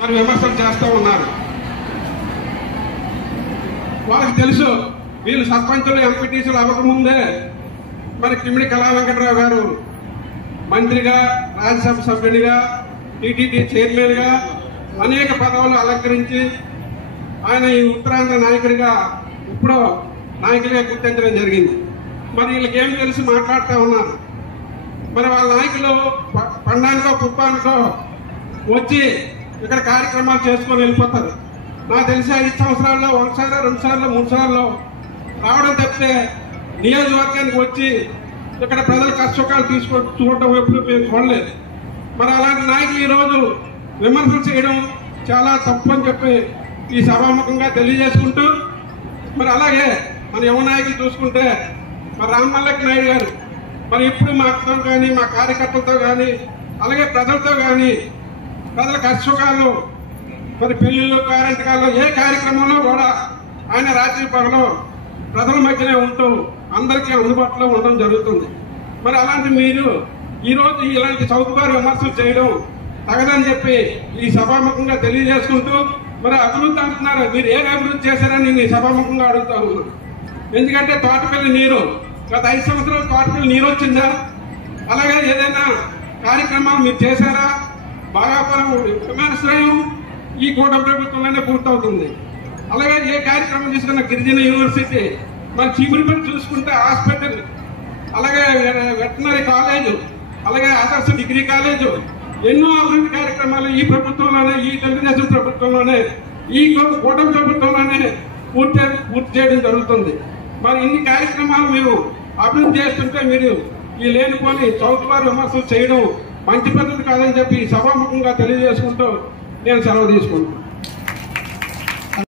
మరి విమర్శలు చేస్తూ ఉన్నారు. వాళ్ళకి తెలుసు వీళ్ళు సర్పంచులు ఎంపీటీసీలు అవ్వకముందే మరి కిమిడి కళా వెంకటరావు గారు మంత్రిగా, రాజ్యసభ సభ్యుడిగా, టీటీడీ చైర్మన్గా అనేక పదవులు అలంకరించి ఆయన ఈ ఉత్తరాంధ్ర నాయకుడిగా ఇప్పుడు నాయకులుగా గుర్తించడం జరిగింది. మరి వీళ్ళకి ఏం తెలిసి మాట్లాడుతూ ఉన్నారు. మరి వాళ్ళ నాయకులు పండానికో కుప్పానికో వచ్చి ఇక్కడ కార్యక్రమాలు చేసుకొని వెళ్ళిపోతారు. నాకు తెలిసి 5 సంవత్సరాల్లో 1 సారి 2 సార్లు 3 సార్లు రావడం తప్పితే నియోజకవర్గానికి వచ్చి ఇక్కడ ప్రజల కష్టసుఖాలు చూడటం ఎప్పుడు మేము చూడలేదు. మరి అలాంటి నాయకులు ఈరోజు విమర్శలు చేయడం చాలా తప్పు అని చెప్పి ఈ సభాముఖంగా తెలియజేసుకుంటూ, మరి అలాగే మన యువ నాయకులు చూసుకుంటే మరి రామ్మల్లకి నాయుడు గారు మరి ఇప్పుడు మాతో కానీ మా కార్యకర్తలతో కానీ అలాగే ప్రజలతో కానీ ప్రజల కష్టసుఖాలు మరి పెళ్లిళ్ళు, పేరెంటకాలు ఏ కార్యక్రమంలో కూడా ఆయన రాత్రి పగలు ప్రజల మధ్యనే ఉంటూ అందరికీ అందుబాటులో ఉండడం జరుగుతుంది. మరి అలాంటి మీరు ఈరోజు ఇలాంటి చౌకబారు విమర్శలు చేయడం తగదని చెప్పి ఈ సభాముఖంగా తెలియజేసుకుంటూ, మరి అభివృద్ధి అంటున్నారు, మీరు ఏం అభివృద్ధి చేశారని నేను ఈ సభాముఖంగా అడుగుతా ఉన్నాను. ఎందుకంటే తోటపల్లి నీరు గత 5 సంవత్సరాలు తోటపల్లి నీరు వచ్చిందా? అలాగే ఏదైనా కార్యక్రమాలు మీరు చేశారా? బాగాపురం విమానాశ్రయం ఈ కూటమి ప్రభుత్వంలోనే పూర్తవుతుంది. అలాగే ఏ కార్యక్రమం తీసుకున్న గిరిజన యూనివర్సిటీ, మరి చీపురుపల్లి చూసుకుంటే హాస్పిటల్, అలాగే వెటనరీ కాలేజు, అలాగే ఆదర్శ డిగ్రీ కాలేజు, ఎన్నో అభివృద్ధి కార్యక్రమాలు ఈ ప్రభుత్వంలోనే, ఈ తెలుగుదేశం ప్రభుత్వంలోనే, ఈ కూటమి ప్రభుత్వంలోనే పూర్తి చేయడం జరుగుతుంది. మరి ఇన్ని కార్యక్రమాలు మేము అభివృద్ధి చేస్తుంటే మీరు ఈ లేనిపోని చౌకబారు విమర్శలు చేయడం మంచి పద్ధతి కాదని చెప్పి సభాముఖంగా తెలియజేసుకుంటూ నేను సెలవు తీసుకుంటాను.